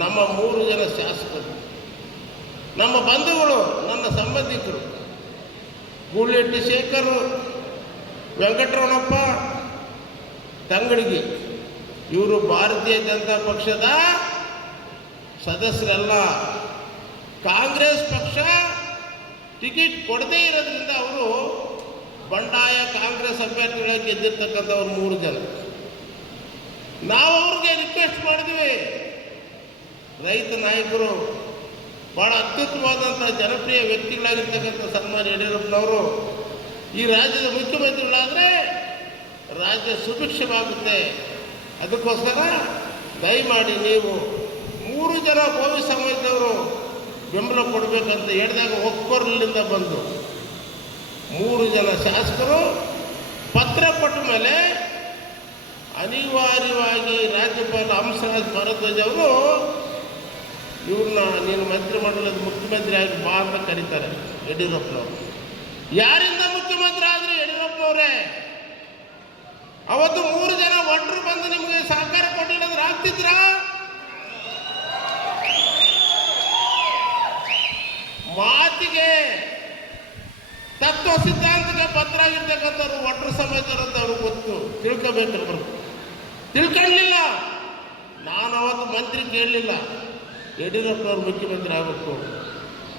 ನಮ್ಮ ಮೂರು ಜನ ಶಾಸಕರು, ನಮ್ಮ ಬಂಧುಗಳು, ನನ್ನ ಸಂಬಂಧಿಕರು ಗೂಳೆಟ್ಟಿ ಶೇಖರ್, ವೆಂಕಟರಮಣಪ್ಪ, ತಂಗಡಿಗೆ, ಇವರು ಭಾರತೀಯ ಜನತಾ ಪಕ್ಷದ ಸದಸ್ಯರಲ್ಲ. ಕಾಂಗ್ರೆಸ್ ಪಕ್ಷ ಟಿಕೆಟ್ ಕೊಡದೇ ಇರೋದ್ರಿಂದ ಅವರು ಬಂಡಾಯ ಕಾಂಗ್ರೆಸ್ ಅಭ್ಯರ್ಥಿಗಳಾಗಿ ಗೆದ್ದಿರ್ತಕ್ಕಂಥವ್ರು ಮೂರು ಜನ. ನಾವು ಅವ್ರಿಗೆ ರಿಕ್ವೆಸ್ಟ್ ಮಾಡಿದ್ವಿ. ರೈತ ನಾಯಕರು ಭಾಳ ಅತ್ಯುತ್ತಮವಾದಂಥ ಜನಪ್ರಿಯ ವ್ಯಕ್ತಿಗಳಾಗಿರ್ತಕ್ಕಂಥ ಸನ್ಮಾನ್ಯ ಯಡಿಯೂರಪ್ಪನವರು ಈ ರಾಜ್ಯದ ಮುಖ್ಯಮಂತ್ರಿಗಳಾದರೆ ರಾಜ್ಯ ಸುಭಿಕ್ಷವಾಗುತ್ತೆ. ಅದಕ್ಕೋಸ್ಕರ ದಯಮಾಡಿ ನೀವು ಮೂರು ಜನ ಭೋವಿ ಸಮಾಜದವರು ಬೆಂಬಲ ಕೊಡಬೇಕಂತ ಹೇಳಿದಾಗ ಒಕ್ಕೊರ್ಲಿಂದ ಬಂದು ಮೂರು ಜನ ಶಾಸಕರು ಪತ್ರ ಕೊಟ್ಟ ಮೇಲೆ ಅನಿವಾರ್ಯವಾಗಿ ರಾಜ್ಯಪಾಲ ಹಂಸರಾಜ್ ಭಾರದ್ವಾಜ್ ಅವರು ಇವ್ರನ್ನ ನೀನು ಮಂತ್ರಿ ಮಂಡಲದ ಮುಖ್ಯಮಂತ್ರಿ ಆಗಿ ಬಾ ಅಂತ ಕರೀತಾರೆ ಯಡಿಯೂರಪ್ಪನವರು. ಯಾರಿಂದ ಮುಖ್ಯಮಂತ್ರಿ ಆದ್ರೆ ಯಡಿಯೂರಪ್ಪನವರೇ? ಅವತ್ತು ಮೂರು ಜನ ಒಟ್ಟರು ಬಂದು ನಿಮಗೆ ಸಹಕಾರ ಕೊಟ್ಟಿಲ್ಲ ಅಂದ್ರೆ ಆಗ್ತಿದ್ರಾ? ಮಾತಿಗೆ ತತ್ವ ಸಿದ್ಧಾಂತಕ್ಕೆ ಪತ್ರ ಆಗಿರ್ತಕ್ಕಂಥವ್ರು ಒಟ್ಟರು ಸಮೇತರಂತ ಅವ್ರಿಗೆ ಗೊತ್ತು. ತಿಳ್ಕೋಬೇಕು ಅವರು. ತಿಳ್ಕೊಳ್ಳಿಲ್ಲ ನಾನು ಅವತ್ತು ಮಂತ್ರಿ ಕೇಳಲಿಲ್ಲ. ಯಡಿಯೂರಪ್ಪನವ್ರು ಮುಖ್ಯಮಂತ್ರಿ ಆಗಬೇಕು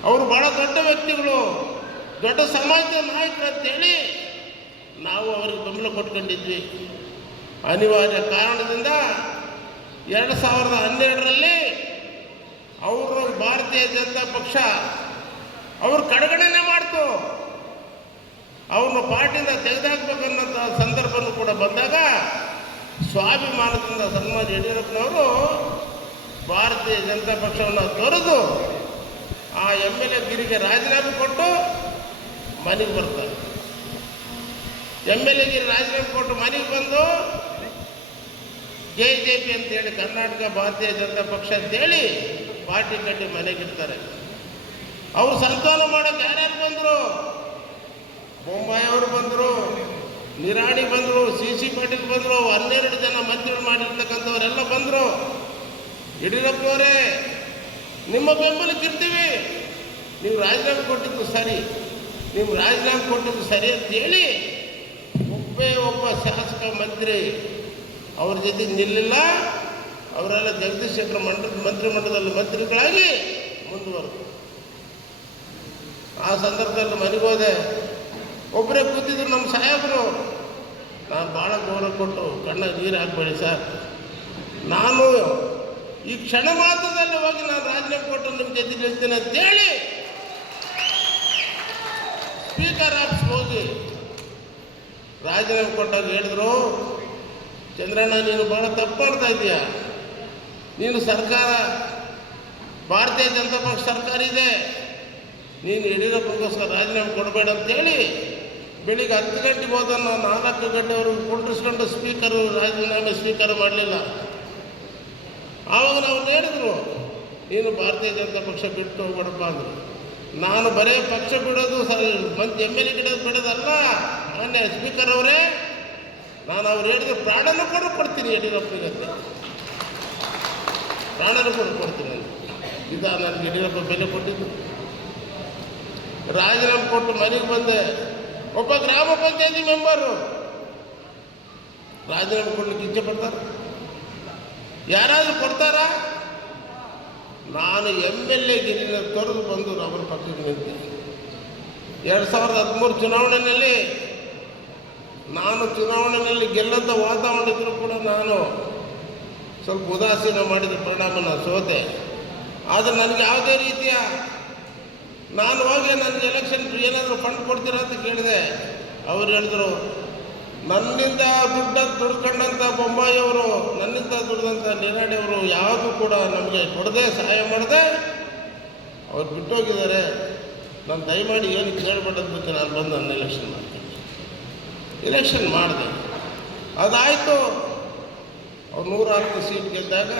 ಅವರು ಭಾಳ ದೊಡ್ಡ ವ್ಯಕ್ತಿಗಳು, ದೊಡ್ಡ ಸಮಾಜದ ನಾಯಕರು ಅಂತೇಳಿ ನಾವು ಅವರಿಗೆ ಬೆಂಬಲ ಕೊಟ್ಕೊಂಡಿದ್ವಿ. ಅನಿವಾರ್ಯ ಕಾರಣದಿಂದ ಎರಡು ಸಾವಿರದ ಹನ್ನೆರಡರಲ್ಲಿ ಅವರು ಭಾರತೀಯ ಜನತಾ ಪಕ್ಷ ಅವರು ಕಡೆಗಣನೆ ಮಾಡ್ತು. ಅವ್ರನ್ನ ಪಾರ್ಟಿಯಿಂದ ತೆಗೆದುಹಾಕ್ಬೇಕನ್ನೋಂಥ ಸಂದರ್ಭನೂ ಕೂಡ ಬಂದಾಗ ಸ್ವಾಭಿಮಾನದಿಂದ ಸನ್ಮಾನ ಯಡಿಯೂರಪ್ಪನವರು ಭಾರತೀಯ ಜನತಾ ಪಕ್ಷವನ್ನು ತೊರೆದು ಆ ಎಂ ಎಲ್ ಎ ಗಿರಿಗೆ ರಾಜೀನಾಮೆ ಕೊಟ್ಟು ಮನೆಗೆ ಬರ್ತಾರೆ. ಎಂ ಎಲ್ ಎ ಗಿರಿ ರಾಜೀನಾಮೆ ಕೊಟ್ಟು ಮನೆಗೆ ಬಂದು ಜೆ ಜೆ ಪಿ ಅಂತೇಳಿ ಕರ್ನಾಟಕ ಭಾರತೀಯ ಜನತಾ ಪಕ್ಷ ಅಂತೇಳಿ ಪಾರ್ಟಿ ಕಟ್ಟಿ ಮನೆಗಿರ್ತಾರೆ ಅವ್ರು ಸಂತಾನ ಮಾಡೋಕೆ ಯಾರ್ಯಾರು ಬಂದರು? ಮುಂಬೈ ಅವರು ಬಂದರು, ನಿರಾಣಿ ಬಂದರು, ಸಿ ಸಿ ಪಾಟೀಲ್ ಬಂದರು, ಹನ್ನೆರಡು ಜನ ಮಂತ್ರಿಗಳು ಮಾಡಿರ್ತಕ್ಕಂಥವರೆಲ್ಲ ಬಂದರು. ಯಡಿಯೂರಪ್ಪನವರೇ, ನಿಮ್ಮ ಬೆಂಬಲಕ್ಕೆ ಇರ್ತೀವಿ ನೀವು ರಾಜೀನಾಮೆ ಕೊಟ್ಟಿದ್ದು ಸರಿ. ನೀವು ರಾಜೀನಾಮೆ ಕೊಟ್ಟಿದ್ದು ಸರಿ ಅಂತ ಹೇಳಿ ಒಬ್ಬೇ ಒಬ್ಬ ಶಾಸಕ, ಮಂತ್ರಿ ಅವ್ರ ಜೊತೆ ನಿಲ್ಲಿಲ್ಲ. ಅವರೆಲ್ಲ ಜಗದೀಶ್ ಶೆಟ್ಟರ್ ಮಂಡ ಮಂತ್ರಿಮಂಡಲದಲ್ಲಿ ಮಂತ್ರಿಗಳಾಗಿ ಮುಂದುವರೆದು. ಆ ಸಂದರ್ಭದಲ್ಲಿ ಮನೆಗೆ ಹೋದೆ. ಒಬ್ಬರೇ ಕೂತಿದ್ರು ನಮ್ಮ ಸಾಹೇಬರು. ನಾನು ಭಾಳ ಗೌರವ ಕೊಟ್ಟು ಕಣ್ಣ ನೀರು ಹಾಕ್ಬೇಡಿ ಸರ್. ನಾನು ಈ ಕ್ಷಣ ಮಾತ್ರದಲ್ಲಿ ಹೋಗಿ ನಾನು ರಾಜೀನಾಮೆ ನಿಮ್ಮ ಜೊತೆ ನಿಲ್ತೇನೆ ಅಂತೇಳಿ ಸ್ಪೀಕರ್ ಆಫೀಸ್ ಹೋಗಿ ರಾಜೀನಾಮೆ ಕೊಟ್ಟಾಗ ಹೇಳಿದ್ರು, ಚಂದ್ರಣ್ಣ, ನೀನು ಭಾಳ ತಪ್ಪು ಮಾಡ್ತಾ ಇದೀಯ? ನೀನು ಸರ್ಕಾರ, ಭಾರತೀಯ ಜನತಾ ಪಕ್ಷ ಸರ್ಕಾರ ಇದೆ. ನೀನು ಯಡಿಯೂರಪ್ಪಗೋಸ್ಕರ ರಾಜೀನಾಮೆ ಕೊಡಬೇಡ ಅಂತೇಳಿ ಬೆಳಿಗ್ಗೆ ಹತ್ತು ಗಂಟೆಗೆ ಹೋದ ನಾವು ನಾಲ್ಕು ಗಂಟೆವರೆಗೂ ಕುಂಡ್ರಿಸ್ಕೊಂಡು ಸ್ಪೀಕರು ರಾಜೀನಾಮೆ ಸ್ವೀಕಾರ ಮಾಡಲಿಲ್ಲ. ಆವಾಗ ನಾವು ಹೇಳಿದ್ರು, ನೀನು ಭಾರತೀಯ ಜನತಾ ಪಕ್ಷ ಬಿಟ್ಟು ಹೋಗ್ಬೇಡಪ್ಪ ಅಂದರು. ನಾನು ಬರೇ ಪಕ್ಷ ಬಿಡೋದು ಸರ್ ಮಂದಿ ಎಂ ಎಲ್ ಎ ಗಿಡೋದು ಬಿಡೋದಲ್ಲ, ಮಾನ್ಯ ಸ್ಪೀಕರ್ ಅವರೇ. ನಾನು ಅವ್ರು ಹೇಳಿದ್ರೆ ಪ್ರಾಣನೂ ಕೂಡ ಕೊಡ್ತೀನಿ ಯಡಿಯೂರಪ್ಪನಿಗೆ ಅಂತ ಪ್ರಾಣನೂ ಕೂಡ ಕೊಡ್ತೀನಿ ಅಂತ ಇದ ನನಗೆ ಯಡಿಯೂರಪ್ಪ ಬೆಲೆ ಕೊಟ್ಟಿದ್ದು. ರಾಜೀನಾಮೆ ಕೊಟ್ಟು ಮನೆಗೆ ಬಂದೆ. ಒಬ್ಬ ಗ್ರಾಮ ಪಂಚಾಯತಿ ಮೆಂಬರು ರಾಜೀನಾಮೆ ಕೊಡ್ಲಿಕ್ಕೆ ಇಚ್ಛೆ ಪಡ್ತಾರೆ. ಯಾರಾದರೂ ಕೊಡ್ತಾರಾ? ನಾನು ಎಂ ಎಲ್ ಎ ಗಿರಿನ ತೊರೆದು ಬಂದು ಅವರ ಪಕ್ಕಕ್ಕೆ ನಿಂತೆ ಎರಡು ಸಾವಿರದ ಹದಿಮೂರು ಚುನಾವಣೆಯಲ್ಲಿ ನಾನು ಚುನಾವಣೆಯಲ್ಲಿ ಗೆಲ್ಲದ ವಾತಾವರಣ ಇದ್ದರೂ ಕೂಡ ನಾನು ಸ್ವಲ್ಪ ಉದಾಸೀನ ಮಾಡಿದ ಪರಿಣಾಮ ನಾನು ಸೋತೆ. ಆದರೆ ನನಗೆ ಯಾವುದೇ ರೀತಿಯ ನಾನು ಹೋಗಿ ನನಗೆ ಎಲೆಕ್ಷನ್ ಏನಾದರೂ ಫಂಡ್ ಕೊಡ್ತೀರಾ ಅಂತ ಕೇಳಿದೆ. ಅವ್ರು ಹೇಳಿದ್ರು ನನ್ನಿಂದ ದುಡ್ಡ ದುಡ್ಕೊಂಡಂಥ ಬೊಂಬಾಯಿಯವರು ನನ್ನಿಂದ ದುಡ್ದಂಥ ನಿರಾಣಿಯವರು ಯಾವಾಗೂ ಕೂಡ ನಮಗೆ ಕೊಡದೆ ಸಹಾಯ ಮಾಡದೆ ಅವ್ರು ಬಿಟ್ಟೋಗಿದ್ದಾರೆ. ನಾನು ದಯಮಾಡಿ ಏನು ಕೇಳಬೇಡಂತ ನಾನು ಬಂದು ನನ್ನ ಎಲೆಕ್ಷನ್ ಮಾಡ್ತೀನಿ. ಎಲೆಕ್ಷನ್ ಮಾಡಿದೆ. ಅದಾಯಿತು. ಅವ್ರು ನೂರ ಹತ್ತು ಸೀಟ್ ಗೆದ್ದಾಗ,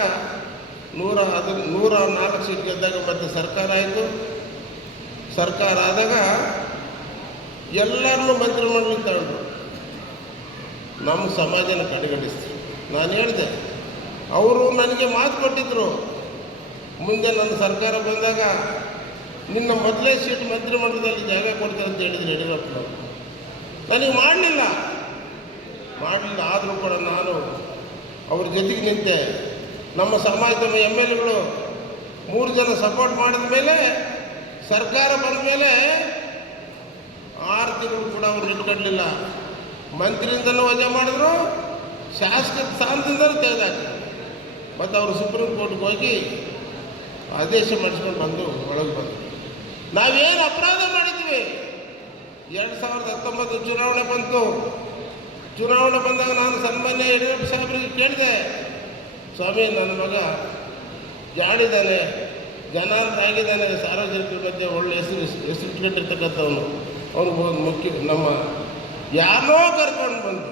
ನೂರ ಅದು ನೂರ ನಾಲ್ಕು ಸೀಟ್ ಗೆದ್ದಾಗ ಮತ್ತೆ ಸರ್ಕಾರ ಆಯಿತು. ಸರ್ಕಾರ ಆದಾಗ ಎಲ್ಲರನ್ನೂ ಮಂತ್ರಿಮಂಡಲ ತಗೊಂಡ್ರು ನಮ್ಮ ಸಮಾಜನ ಕಡೆಗಣಿಸ್ತೀವಿ ನಾನು ಹೇಳಿದೆ, ಅವರು ನನಗೆ ಮಾತು ಕೊಟ್ಟಿದ್ದರು ಮುಂದೆ ನನ್ನ ಸರ್ಕಾರ ಬಂದಾಗ ನಿನ್ನ ಮೊದಲೇ ಸೀಟ್ ಮಂತ್ರಿಮಂಡಲದಲ್ಲಿ ಜಾಗ ಕೊಡ್ತಾರೆ ಅಂತ ಹೇಳಿದ್ರು ಯಡಿಯೂರಪ್ಪನವರು. ನನಗೆ ಮಾಡಲಿಲ್ಲ. ಮಾಡಲಿಲ್ಲ, ಆದರೂ ಕೂಡ ನಾನು ಅವ್ರ ಜೊತೆಗೆ ನಿಂತೆ. ನಮ್ಮ ಸಮಾಜದ ಎಂ ಎಲ್ ಎಗಳು ಮೂರು ಜನ ಸಪೋರ್ಟ್ ಮಾಡಿದ ಮೇಲೆ, ಸರ್ಕಾರ ಬಂದ ಮೇಲೆ ಆರು ತಿಂಗಳು ಕೂಡ ಅವ್ರು ಇಟ್ಕೊಳ್ಲಿಲ್ಲ ಮಂತ್ರಿಯಿಂದನೂ ವಜಾ ಮಾಡಿದ್ರು ಶಾಸಕ ಸ್ಥಾನದಿಂದಲೂ ತೆಗೆದಾಕಿ. ಮತ್ತು ಅವರು ಸುಪ್ರೀಂ ಕೋರ್ಟ್ಗೆ ಹೋಗಿ ಆದೇಶ ಮಾಡಿಸ್ಕೊಂಡು ಬಂದು, ಒಳಗೆ ಬಂದರು ನಾವೇನು ಅಪರಾಧ ಮಾಡಿದ್ವಿ? ಎರಡು ಸಾವಿರದ ಹತ್ತೊಂಬತ್ತು ಚುನಾವಣೆ ಬಂತು. ಚುನಾವಣೆ ಬಂದಾಗ ನಾನು ಸನ್ಮಾನ್ಯ ಯಡಿಯೂರಪ್ಪ ಸಾಹೇಬರಿಗೆ ಕೇಳಿದೆ, ಸ್ವಾಮಿ, ನನ್ನ ಮಗ ಜಾಡಿದ್ದಾನೆ ಜನಾಂತರಾಗಿದ್ದಾನೆ ಸಾರ್ವಜನಿಕರ ಮಧ್ಯೆ ಒಳ್ಳೆ ಹೆಸರು ಹೆಸರು ಇಟ್ಕೊಂಡಿರ್ತಕ್ಕಂಥವನು. ಅವ್ನು ಒಂದು ಮುಖ್ಯ, ನಮ್ಮ ಯಾರನ್ನೋ ಕರ್ಕೊಂಡು ಬಂದು,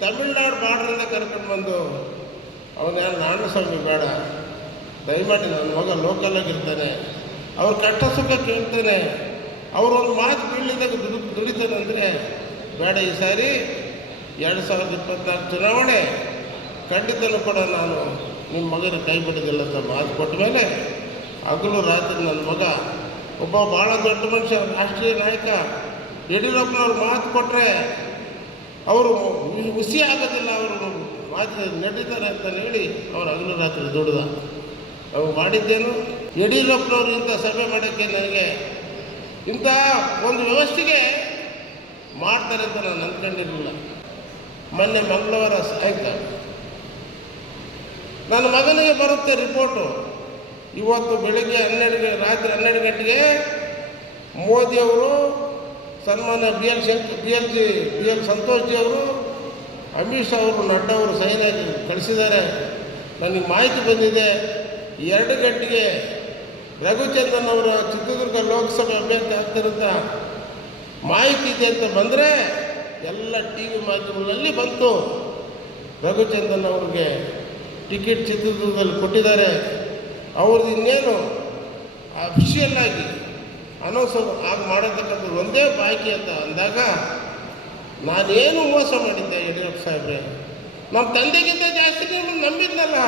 ತಮಿಳ್ನಾಡು ಬಾರ್ಡ್ರಿಂದ ಕರ್ಕೊಂಡು ಬಂದು, ಅವನ ಯಾರು ನಾರಾಯಣಸ್ವಾಮಿ ಬೇಡ. ದಯಮಾಡಿ ನನ್ನ ಮಗ ಲೋಕಲಾಗಿರ್ತಾನೆ ಅವ್ರು ಕಷ್ಟ ಸುಖ ಕೇಳ್ತಾನೆ. ಅವ್ರು ಒಂದು ಮಾತು ಬೀಳಿದಾಗ ದುಡಿ, ದುಡಿತಾನೆ ಅಂದರೆ, ಬೇಡ ಈ ಸಾರಿ ಎರಡು ಸಾವಿರದ ಇಪ್ಪತ್ನಾಲ್ಕು ಚುನಾವಣೆ. ಖಂಡಿತನೂ ಕೂಡ ನಾನು ನಿಮ್ಮ ಮಗನ ಕೈ ಬಿಡೋದಿಲ್ಲ ಅಂತ ಮಾತು ಕೊಟ್ಟ ಮೇಲೆ, ಹಗಲು ರಾತ್ರಿ ನನ್ನ ಮಗ ಒಬ್ಬ ಭಾಳ ದೊಡ್ಡ ಮನುಷ್ಯ, ರಾಷ್ಟ್ರೀಯ ನಾಯಕ. ಯಡಿಯೂರಪ್ಪನವ್ರು ಮಾತು ಕೊಟ್ಟರೆ ಅವರು ಹುಸಿ ಆಗೋದಿಲ್ಲ ಅವರು ಮಾತು ನಡೀತಾರೆ ಅಂತ ಹೇಳಿ ಅವರು ಹಗಲು ರಾತ್ರಿ ದುಡ್ದ. ಅವ್ರು ಮಾಡಿದ್ದೇನು? ಯಡಿಯೂರಪ್ಪನವರು ಇಂಥ ಸಭೆ ಮಾಡೋಕ್ಕೆ ನನಗೆ ಇಂಥ ಒಂದು ವ್ಯವಸ್ಥೆಗೆ ಮಾಡ್ತಾರೆ ಅಂತ ನಾನು ಅಂದ್ಕೊಂಡಿರಲಿಲ್ಲ ಮೊನ್ನೆ ಮಂಗಳವಾರ ಸಾಯಂಕಾಲ ನನ್ನ ಮಗನಿಗೆ ಬರುತ್ತೆ ರಿಪೋರ್ಟು. ಇವತ್ತು ಬೆಳಿಗ್ಗೆ ಹನ್ನೆರಡು ರಾತ್ರಿ ಹನ್ನೆರಡು ಗಂಟೆಗೆ ಮೋದಿಯವರು ಸನ್ಮಾನ್ಯ B L ಶಂಕ್ B L ji B L Santosh ji ಅವರು, ಅಮಿತ್ ಶಾ ಅವರು, ನಡ್ಡ ಅವರು ಸೈನ್ ಆಗಿ ಕಳಿಸಿದ್ದಾರೆ. ನನಗೆ ಮಾಹಿತಿ ಬಂದಿದೆ, ಎರಡು ಗಂಟೆಗೆ ರಘುಚಂದ್ರನ್ ಅವರ ಚಿತ್ರದುರ್ಗ ಲೋಕಸಭೆ ಅಭ್ಯರ್ಥಿ ಆಗ್ತಿರಂತ ಮಾಹಿತಿ ಇದೆ ಅಂತ ಬಂದರೆ ಎಲ್ಲ ಟಿ ವಿ ಮಾಧ್ಯಮಗಳಲ್ಲಿ ಬಂತು. ರಘುಚಂದ್ರನ್ ಅವ್ರಿಗೆ ಟಿಕೆಟ್ ಚಿತ್ರದುರ್ಗದಲ್ಲಿ ಕೊಟ್ಟಿದ್ದಾರೆ. ಅವ್ರದ್ದು ಇನ್ನೇನು? ಅಫಿಷಿಯಲ್ ಆಗಿ ಅನೌನ್ಸ್ ಆಗ ಮಾಡತಕ್ಕಂಥದ್ದು ಒಂದೇ ಬಾಕಿ ಅಂತ ಅಂದಾಗ, ನಾನೇನು ಮೋಸ ಮಾಡಿದ್ದೆ ಯಡಿಯೂರಪ್ಪ ಸಾಹೇಬ್ರೆ? ನಮ್ಮ ತಂದೆಗಿಂತ ಜಾಸ್ತಿ ನಿಮ್ಮನ್ನು ನಂಬಿದ್ನಲ್ಲ?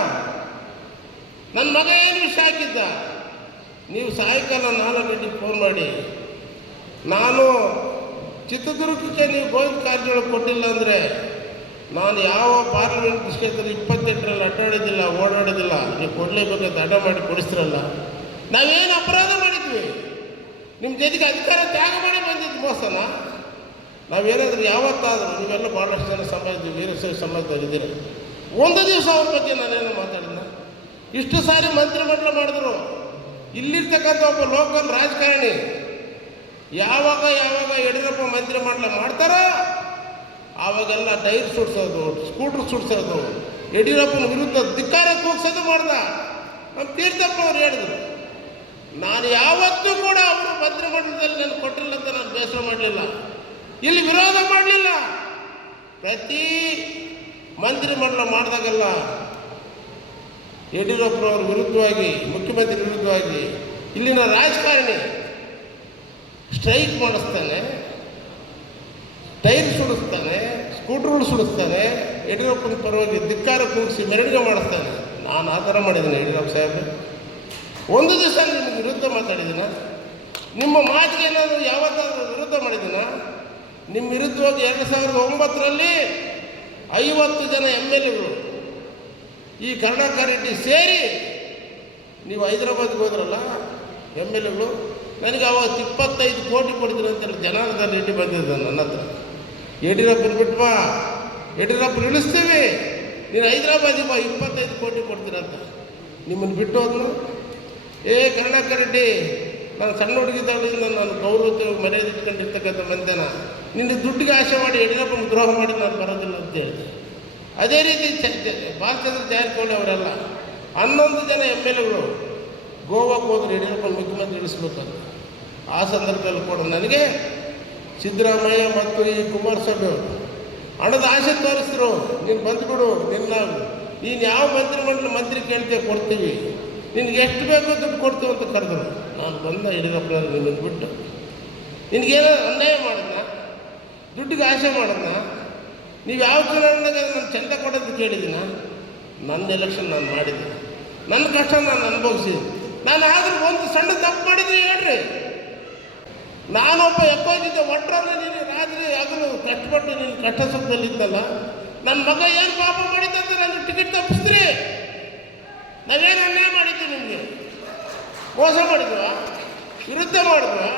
ನನ್ನ ಮಗ ಏನು ವಿಷಯ ಹಾಕಿದ್ದ? ನೀವು ಸಾಯಂಕಾಲ ನಾಲ್ಕು ಗಂಟೆಗೆ ಫೋನ್ ಮಾಡಿ. ನಾನು ಚಿತ್ರದುರ್ಗಕ್ಕೆ ನೀವು ಗೋವಿಂದ ಕಾರಜೋಳ ಕೊಟ್ಟಿಲ್ಲ ಅಂದರೆ, ನಾನು ಯಾವ ಪಾರ್ಲಿಮೆಂಟ್ ಕ್ಷೇತ್ರ ಇಪ್ಪತ್ತೆಂಟರಲ್ಲಿ ಅಡ್ಡಾಡೋದಿಲ್ಲ ಓಡಾಡೋದಿಲ್ಲ ನೀವು ಕೊಡಲೇಬೇಕಂತ ಅಡ್ಡ ಮಾಡಿ ಕೊಡಿಸ್ತಿರಲ್ಲ. ನಾವೇನು ಅಪರಾಧ ಮಾಡಿದ್ವಿ? ನಿಮ್ಮ ಜೊತೆಗೆ ಅಧಿಕಾರ ತ್ಯಾಗ ಮಾಡಿ ಬಂದಿದ್ದು ಮೋಸನ? ನಾವೇನಾದರೂ ಯಾವತ್ತಾದರೂ ನೀವೆಲ್ಲ ಭಾಳಷ್ಟು ಜನ ಸಮಾಜದ ವೀರಶೈವ ಸಮಾಜದಲ್ಲಿದ್ದೀರ ಒಂದು ದಿವಸ ಅವ್ರ ಬಗ್ಗೆ ನಾನೇನು ಮಾತಾಡಿದ್ನ ಇಷ್ಟು ಸಾರಿ ಮಂತ್ರಿಮಂಡಲ ಮಾಡಿದ್ರು. ಇಲ್ಲಿರ್ತಕ್ಕಂಥ ಒಬ್ಬ ಲೋಕಲ್ ರಾಜಕಾರಣಿ. ಯಾವಾಗ ಯಾವಾಗ ಯಡಿಯೂರಪ್ಪ ಮಂತ್ರಿಮಂಡಲ ಮಾಡ್ತಾರೋ, ಆವಾಗೆಲ್ಲ ಟೈರ್ ಸುಡ್ಸೋದು, ಸ್ಕೂಟ್ರ್ ಸುಡ್ಸೋದು, ಯಡಿಯೂರಪ್ಪನ ವಿರುದ್ಧ ಧಿಕ್ಕಾರ ಕೂಗ್ಸೋದು ಮಾಡ್ದ. ನಮ್ಮ ತೀರ್ಥಪ್ಪ ಅವ್ರು ಹೇಳಿದ್ರು. ನಾನು ಯಾವತ್ತೂ ಕೂಡ ಅವರು ಭದ್ರ ಮಂಡಲದಲ್ಲಿ ನಾನು ಕೊಟ್ಟಿಲ್ಲ ಅಂತ ನಾನು ಬೇಸರ ಮಾಡಲಿಲ್ಲ. ಇಲ್ಲಿ ವಿರೋಧ ಮಾಡಲಿಲ್ಲ. ಪ್ರತಿ ಮಂತ್ರಿಮಂಡಲ ಮಾಡಿದಾಗೆಲ್ಲ ಯಡಿಯೂರಪ್ಪನವ್ರ ವಿರುದ್ಧವಾಗಿ, ಮುಖ್ಯಮಂತ್ರಿ ವಿರುದ್ಧವಾಗಿ ಇಲ್ಲಿನ ರಾಜಕಾರಣಿ ಸ್ಟ್ರೈಕ್ ಮಾಡಿಸ್ತಾನೆ, ಟೈರ್ ಸುಡಿಸ್ತಾನೆ ಸ್ಕೂಟ್ರುಗಳು ಸುಡಿಸ್ತಾನೆ, ಯಡಿಯೂರಪ್ಪನ ಪರವಾಗಿ ಧಿಕ್ಕಾರ ಕೂಗಿಸಿ ಮೆರವಣಿಗೆ ಮಾಡಿಸ್ತಾನೆ. ನಾನು ಆ ಥರ ಮಾಡಿದ್ದೀನಿ, ಯಡಿಯೂರಪ್ಪ ಸಾಹೇಬ್ರೆ. ಒಂದು ದಿವಸ ನಿಮಗೆ ವಿರುದ್ಧ ಮಾತಾಡಿದ್ದೀನ ನಿಮ್ಮ ಮಾತಿಗೆ ಏನಾದರೂ ಯಾವತ್ತಾದರೂ ವಿರುದ್ಧ ಮಾಡಿದ್ದೀನ ನಿಮ್ಮ ವಿರುದ್ಧವಾಗಿ ಎರಡು ಸಾವಿರದ ಒಂಬತ್ತರಲ್ಲಿ ಐವತ್ತು ಜನ ಎಂ ಎಲ್ ಎಗಳು ಈ ಕರ್ನಾಟಕ ರೆಡ್ಡಿ ಸೇರಿ ನೀವು ಹೈದರಾಬಾದ್ಗೆ ಹೋದ್ರಲ್ಲ ಎಂ ಎಲ್ ಎಗಳು, ನನಗೆ ಅವತ್ತು ಇಪ್ಪತ್ತೈದು ಕೋಟಿ ಕೊಡ್ತೀನಿ ಅಂತ ಜನಾರ್ದನ್ ರೆಡ್ಡಿ ಬಂದಿದ್ದ ನನ್ನ ಹತ್ರ. ಯಡಿಯೂರಪ್ಪನ ಬಿಟ್ಟು ಬಾ. ಯಡಿಯೂರಪ್ಪ ಇಳಿಸ್ತೀವಿ ನೀನು ಹೈದರಾಬಾದಿಗೆ ಬಾ, ಇಪ್ಪತ್ತೈದು ಕೋಟಿ ಕೊಡ್ತೀರಂತ ನಿಮ್ಮನ್ನು ಬಿಟ್ಟು ಹೋದ್ನು. ಏ ಕರ್ಣಾಕರ್ ರೆಡ್ಡಿ, ನಾನು ಸಣ್ಣ ಹುಡುಗಿದ್ದಾಗಲಿಂದ ನಾನು ಗೌರವತೆ ಮರ್ಯಾದೆ ಇಟ್ಕೊಂಡಿರ್ತಕ್ಕಂಥ ಮಂದಿನ ನಿನ್ನ ದುಡ್ಡಿಗೆ ಆಶೆ ಮಾಡಿ ಯಡಿಯೂರಪ್ಪನ ದ್ರೋಹ ಮಾಡಿ ನಾನು ಬರೋದಿಲ್ಲ ಅಂತ ಹೇಳಿದೆ. ಅದೇ ರೀತಿ ಭಾರತದ ಜಾರಕಿಹೊಳಿ ಅವರೆಲ್ಲ, ಹನ್ನೊಂದು ಜನ ಎಂ ಎಲ್ ಎಗಳು ಗೋವಾಕ್ಕೆ ಹೋದ್ರೆ ಯಡಿಯೂರಪ್ಪ ಮುಖ್ಯಮಂತ್ರಿ ಇಳಿಸ್ಬೇಕಂತ. ಆ ಸಂದರ್ಭದಲ್ಲಿ ಕೂಡ ನನಗೆ ಸಿದ್ದರಾಮಯ್ಯ ಮತ್ತು ಈ ಕುಮಾರಸ್ವಾಮಿ ಅವರು, ಹಣದ ಆಸೆ ತೋರಿಸಿದ್ರು ನೀನು ಬಂದ್ಬಿಡು, ನಿನ್ನ ನೀನು ಯಾವ ಮಂತ್ರಿಮಂಡಲ ಮಂತ್ರಿ ಕೇಳ್ತೇವೆ ಕೊಡ್ತೀವಿ. ನಿನ್ಗೆ ಎಷ್ಟು ಬೇಕೋ ದುಡ್ಡು ಕೊಡ್ತೀವಿ ಅಂತ ಕರೆದ್ರು. ನಾನು ಬಂದ ಯಡಿಯೂರಪ್ಪನವ್ರು ನಿನ್ನನ್ನು ಬಿಟ್ಟು ನಿನಗೇನೋ ಅನ್ಯಾಯ ಮಾಡಿದ್ನ? ದುಡ್ಡಿಗೆ ಆಸೆ ಮಾಡಿದ್ನ? ನೀವು ಯಾವ ಚುನಾವಣೆಗೆ ನಾನು ಚಂದ ಕೊಡೋದು ಕೇಳಿದ್ದೀನ? ನನ್ನ ಎಲೆಕ್ಷನ್ ನಾನು ಮಾಡಿದ್ದೆ ನನ್ನ ಕಷ್ಟ ನಾನು ಅನುಭವಿಸಿದ್ದೆ ನಾನು ಆದರೂ ಒಂದು ಸಣ್ಣ ತಪ್ಪು ಮಾಡಿದ್ರೆ ಹೇಳ್ರಿ. ನಾನೊಬ್ಬ ಎಪ್ಪಾಗಿದ್ದೆ ಒಟ್ಟರನ್ನ ನೀನು ರಾತ್ರಿ ಹಗಲು ಕಷ್ಟಪಟ್ಟು ನೀನು ಕಷ್ಟ ಸುಖದಲ್ಲಿದ್ದಲ್ಲ ನನ್ನ ಮಗ ಏನು ಪಾಪ ಮಾಡಿದ್ದಂತ ನಾನು ಟಿಕೆಟ್ ತಪ್ಪಿಸ್ತೀರಿ? ನಾವೇನು ಅನ್ಯಾಯ ಮಾಡಿದ್ದೆ ನಿಮಗೆ ಮೋಸ ಮಾಡಿದ್ವಾ ವಿರುದ್ಧ ಮಾಡಿದ್ವಾ